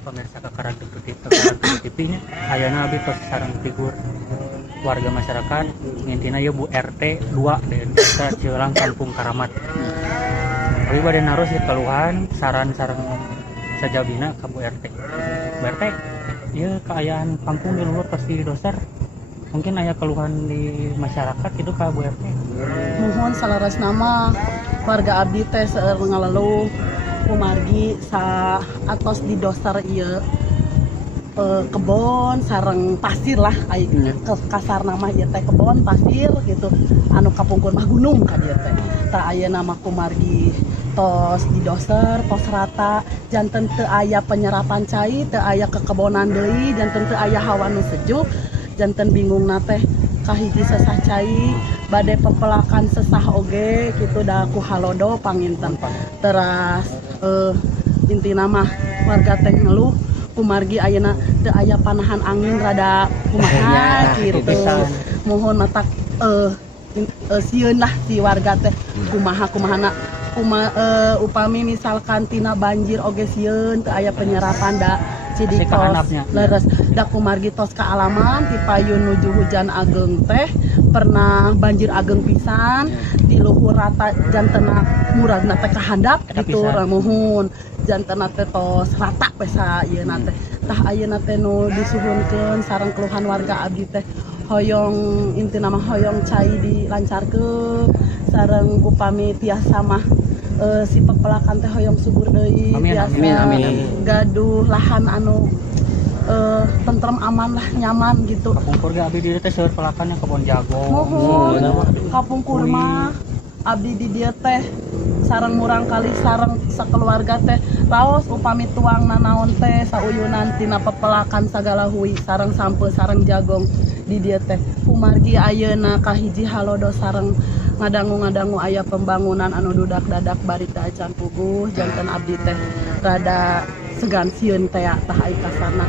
pemirsa Kekarang TV-nya ayeuna abdi tos sareng figur warga masyarakat intina ieu Bu RT 2 di Desa Cieulang Kampung Karamat. Abi bade naros keluhan saran sareng sajabina ka Bu RT. Bu RT, ieu keayaan kampung di luhur pasti doser. Mungkin aya keluhan di masyarakat itu ka Bu RT. Mohon salaras nama warga abdi teh seueur ngaleluh kumargi sa atos di doser ieu kebon sareng pasir lah kasar nama ieu teh kebon pasir gitu anu kapungkur mah gunung ka dieu teh tah aya nama kumargi tos di doser tos rata janten teu aya penyerapan cai teu aya kekebonan deui janten teu aya hawa nu sejuk janten bingungna teh kahiji sesah cai bade pepelakan sesah oge gitu da ku halodo panginten teras intina mah warga teh ngeluh kumargi ayeuna teu aya panahan angin rada kumaha gitu mohon matak sieun lah si warga teh kumahana upami misalkan tina banjir oge sieun teu aya penyerapan da cidi tos leres da kumargi tos kaalaman ti payun nuju hujan ageng teh pernah banjir ageng pisan di luhur rata jantena muragna teh kahandap gitu mohon jantena teh tos rata pesa ieu teh tah ayeuna teh nu disuhunkeun sareng keluhan warga abdi teh hoyong intina mah hoyong cai dilancarkeun sareng upami tiasa mah si pepelakan teh hoyong subur deui biasa gaduh lahan anu tentrem aman lah nyaman gitu. Kapungkur ge abdi di teh seueur pelakannya kebon jagung. Mohon kapungkur mah abdi di dieu teh sareng murang kali sareng sakeluarga teh raos upami tuang nanaon teh sauyunan tina pepelakan sagala hui sareng sampe sareng jagong di dieu teh kumargi ayeuna kahiji halodo sareng ngadangu aya pembangunan anu dudak dadak barita acan puguh janten abdi teh rada segan sieun teh tah ai kasarna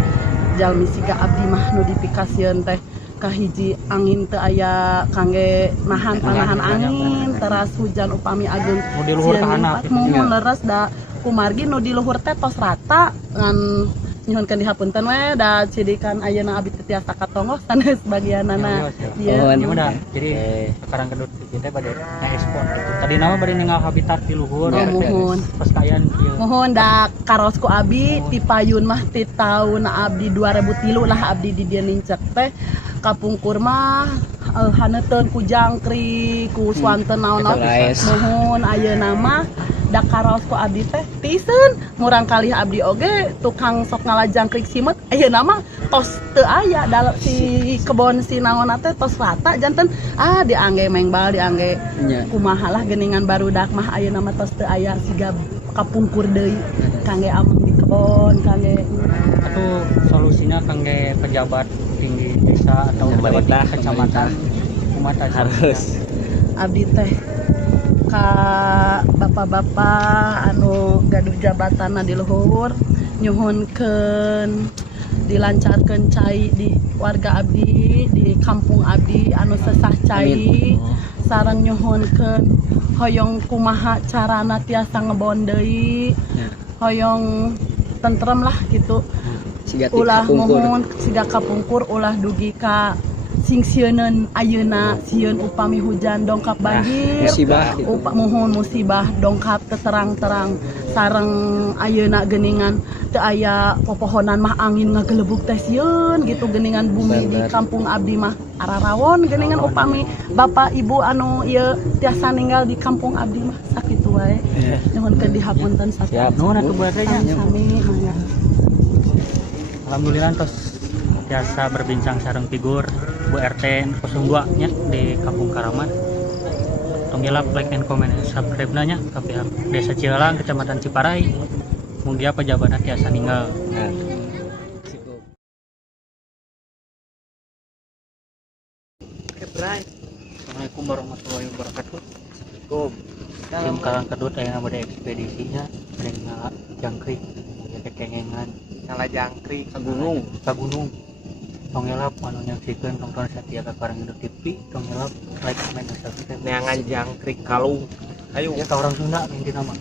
jalmi siga abdi mah nu dipikasieun teh kahiji angin teu aya kangge nahan panahan angin teras hujan upami ageng di luhur tahana mun leres da kumargi nu di luhur teh tos rata ngan nyuhunkeun dihapunten we da cidikan ayeuna abdi teh tiasa katongoh sanes bagianana ieu udah jadi sekarang kedut kita bade ekspor gitu tadi nama bade ninggal habitat di luhur mohon pas kayan ieu mohon da karosku abi ti payun mah ti taun abdi 2003 lah abdi di dieu nincek teh kapungkur mah haneuteun ku jangkrik ku swanten naon-naon mohon ayeuna mah da karaos ku abdi teh tisen murang kali abdi oge tukang sok ngalajangkrik simet ayeuna mah tos teu aya dalam si kebon si naonna teh tos rata janten diangge mengbal diangge kumaha lah geuningan barudak mah ayeuna mah tos teu aya siga kapungkur deui kangge ameng di kebon kangge atuh solusinya kangge pejabat tinggi desa atau pejabat kecamatan kumaha harus abdi teh ka bapak-bapak anu gaduh jabatanna di luhur nyuhunkeun dilancarkeun cai di warga abdi di kampung abdi anu sesah cai sareng nyuhunkeun hoyong kumaha carana tiasa ngebon deui hoyong tentrem lah gitu ulah mohon siga kapungkur ulah dugi ka sing sieuneun ayeuna sieun upami hujan dongkap banjir mohon musibah dongkap terang-terang sareng ayeuna geuningan teu aya popohonan mah angin ngagelebuk teh sieun gitu geuningan bumi di kampung abdi mah ararawon geuningan upami bapak ibu anu ieu tiasa ninggal di kampung abdi mah sakitu wae nuhunkeun dihapunten sakitu nuhun atuh buat sami alhamdulillah tos biasa berbincang sareng figur Bu RT 02 nya di Kampung Karamat. Tong gelap like and comment subscribe nya ka pihak Desa Cieulang Kecamatan Ciparai. Mung dia pejabatna tiasa ninggal. Assalamualaikum warahmatullahi wabarakatuh. Tim Karang Kedut aya bade ekspedisinya dengan jangkrik kekengengan salah jangkrik ka gunung tong elap anu nyaksikeun tonton Satya Kekarang Kedut TV tong elap like comment dan subscribe neangan jangkrik kalung ayo ya ka orang Sunda inti nama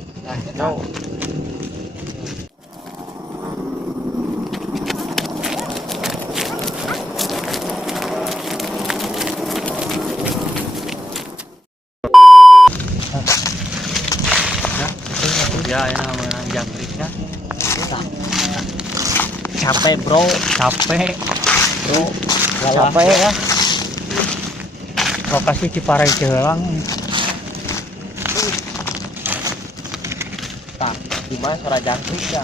ya. Tah. Capek bro, Capek. bro. Gak apa ya. Lokasi Ciparai Cihelang. Tah, gimana suara jangkrik ya?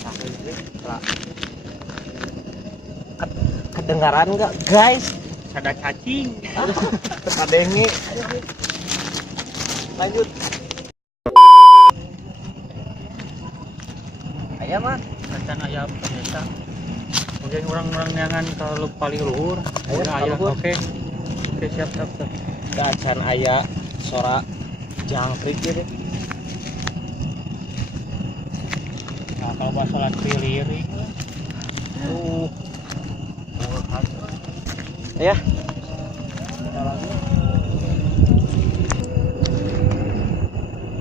Tah, lah. Kedengaran nggak guys? Ada cacing. Terpadenge. Lanjut. Ayam mah. Macan ayam biasa. Mungkin orang-orang nyangan kalau paling luhur. Ayam Udah ayam. luhur. Oke. Oke, siap. Gacan aya suara jangkrik gitu. Nah, kalau masalah lirik Ya.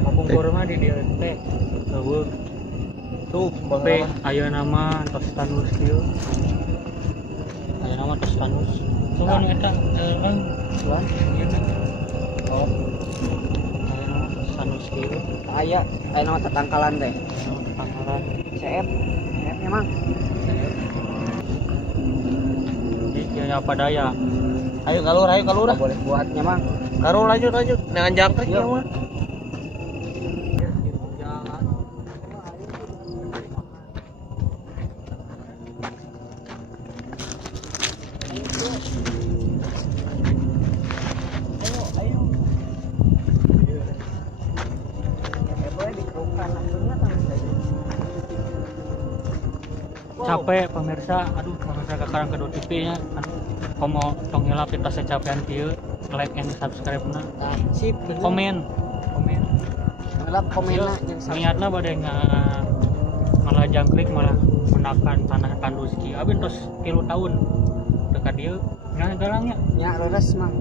kampung kurma di dia teh eueuh Tuh, tapi aya nama tos tanus kieu aya nama tos tanus soalnya eta kan Tuan. Oh, aya nama tos tanus kieu aya nama tetangkalan teh. nama tetanggalan CF. CF-nya mang. di kieu apa daya Ayo kalur. Boleh buatnya mang. Kalur lanjut. Dengan jangkrik ya mah. capek pemirsa, aduh pemirsa sekarang kedua TV nya komo tong hilap kita secapean kieu like and subscribe na Sip. komen Ngelap komenna niatna bade malah jangkrik malah menakan tanah tandus kieu abis tos 3 tahun dekat dia nah galangnya nya leres mang.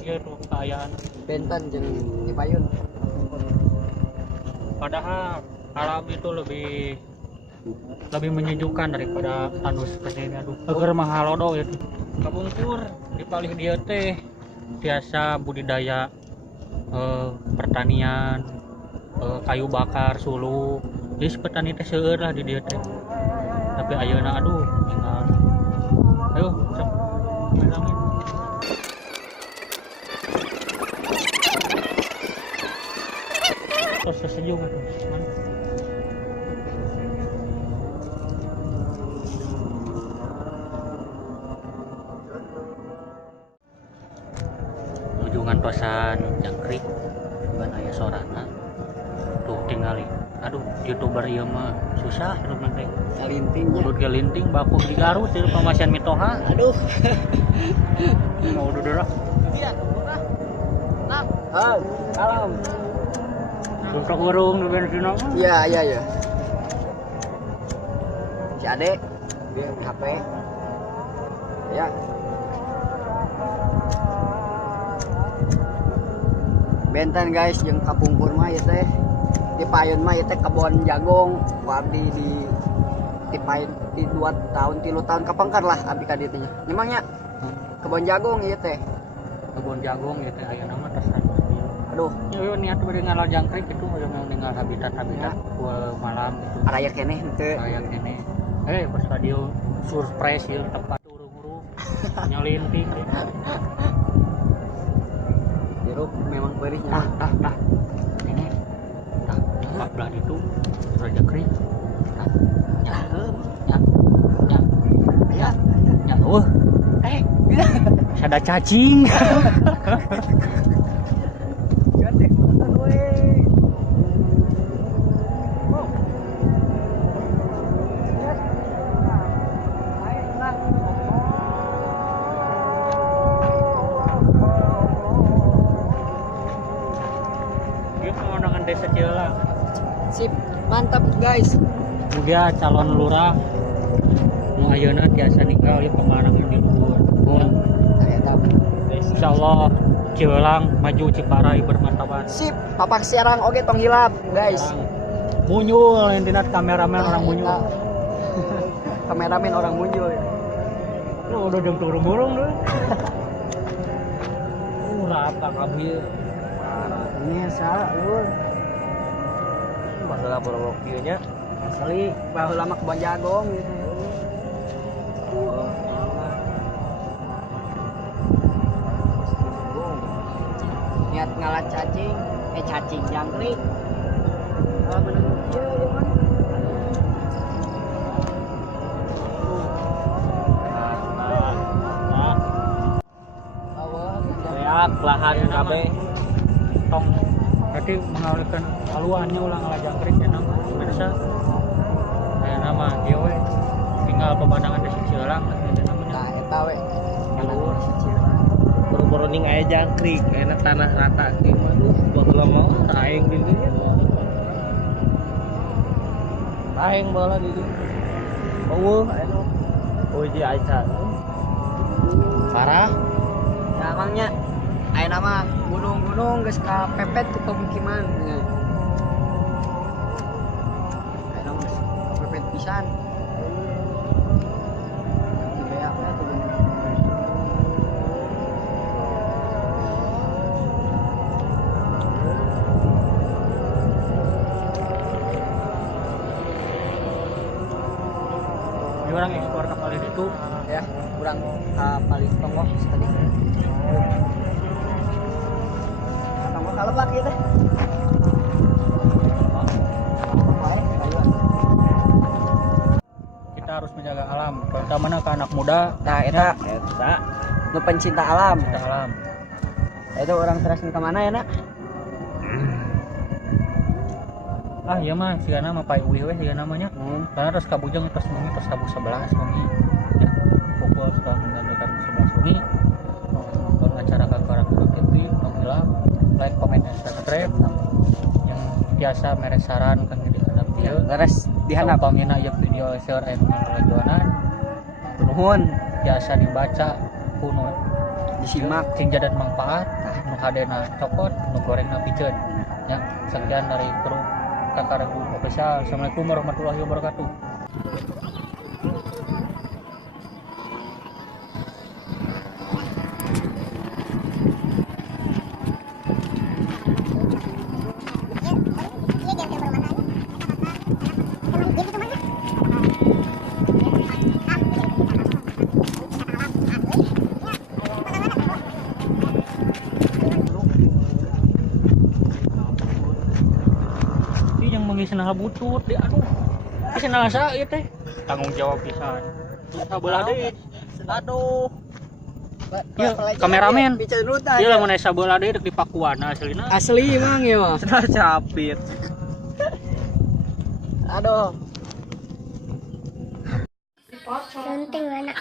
ieu tuh keayaan Benten jeung di payun. padahal alam itu lebih menyejukkan daripada tandus seperti ini. Aduh eger mahalodo ya kabungkur di palih dia teh biasa budidaya pertanian kayu bakar sulu jadi petani teh seueur lah di dia teh tapi ayeuna aduh tinggal ayo cep main-main terus sesejuk atuh man. ujungan tosan jangkrik ban aya sorana tuh tinggali aduh youtuber ieu mah susah hidup nanti Kalinting. udut gelinting baku di Garut di pamasian mitoha Aduh. mau udut dah Iya, nah. Salam. untuk urung di bensin mah Iya. Si Ade dia HP. Ya. Benten guys jeung kapungkur mah ieu teh. Di payun mah ieu teh kebon jagung. Ku abdi di payun di 2 tahun 3 tahun kapangkar lah abdi ka dieu teh. Memangnya kebon jagung ieu teh. kebun jagung gitu aya nama tosan Aduh, yo niat bade ngalal jangkrik itu aya ninggal habitat Ya. malam gitu araya keneh henteu. kayak ini pas radio surprise ya tempat urung-urung nyelinting deh. Jeruk memang perihnya. Ini tempat belah itu raja kering ada cacing dia pemandangan desa Cihelang Sip, mantap guys. juga calon lurah nu ayeuna tiasa ninggal ieu pemandangan di luhur Aya tahu. insyaallah Cihelang maju Ciparai bermartabat Sip, papak siarang oge tong hilap guys. munyul intina kameramen orang munyul Kameramen orang muncul. lu udah jam turun burung tuh apa kabir Ini salah ulur. masalah Purwokieu nya. Asli baheula mah kebon jagong gitu. Niat ngalat cacing, cacing jangkrik. Ah bener. Iya, mah. Reak lahan kabeh. Tong berarti mengalihkan haluannya ulang jangkrik ya nama biasa kayak nama dia we tinggal pemandangan di sisi orang ada namanya Nah, eta we. luar Buru-buru ning aya jangkrik, enak tanah rata ki. Aduh, baheula mah aing di dieu. Aing baheula di dieu. Eueuh anu. Uji Aisyah. Parah. Ya emangnya aya nama gunung-gunung geus kapepet ku pemukiman. Aya nama geus kapepet pisan. Beak we tuh gunung. ini orang ekspor kapal itu Ya, kurang paling tonggo tadi. Tonggo kalebak ieu teh. kita harus menjaga alam terutama ke anak muda Nah, eta nu pencinta alam. kita alam Itu orang terus ke mana ya, Nak? iya mah sigana mah pai uih we sigana namanya karena terus kabujang terus mengi terus kabu 11 mengi ya pukul sudah menandakan 11 mengi nonton acara Kakak TV nongilap like comment dan subscribe yang biasa mere saran kan di handap dia Leres dihandap. pamina ya video share anu ngalajoanan Nuhun, biasa dibaca kuno disimak. sing jadan manfaat nu hadena cokot nu gorengna piceun ya sekian dari kru Kakak Regu Official. Assalamualaikum warahmatullahi wabarakatuh. Yang mengisah butut di aduh bisa sa ieu teh tanggung jawab pisan sabelah deui Aduh. ieu kameramen Bicara ieu lamun aya sabelah deui rek dipakuana aslina Asli emang ya mah. Sudah capit. Aduh. Penting anak.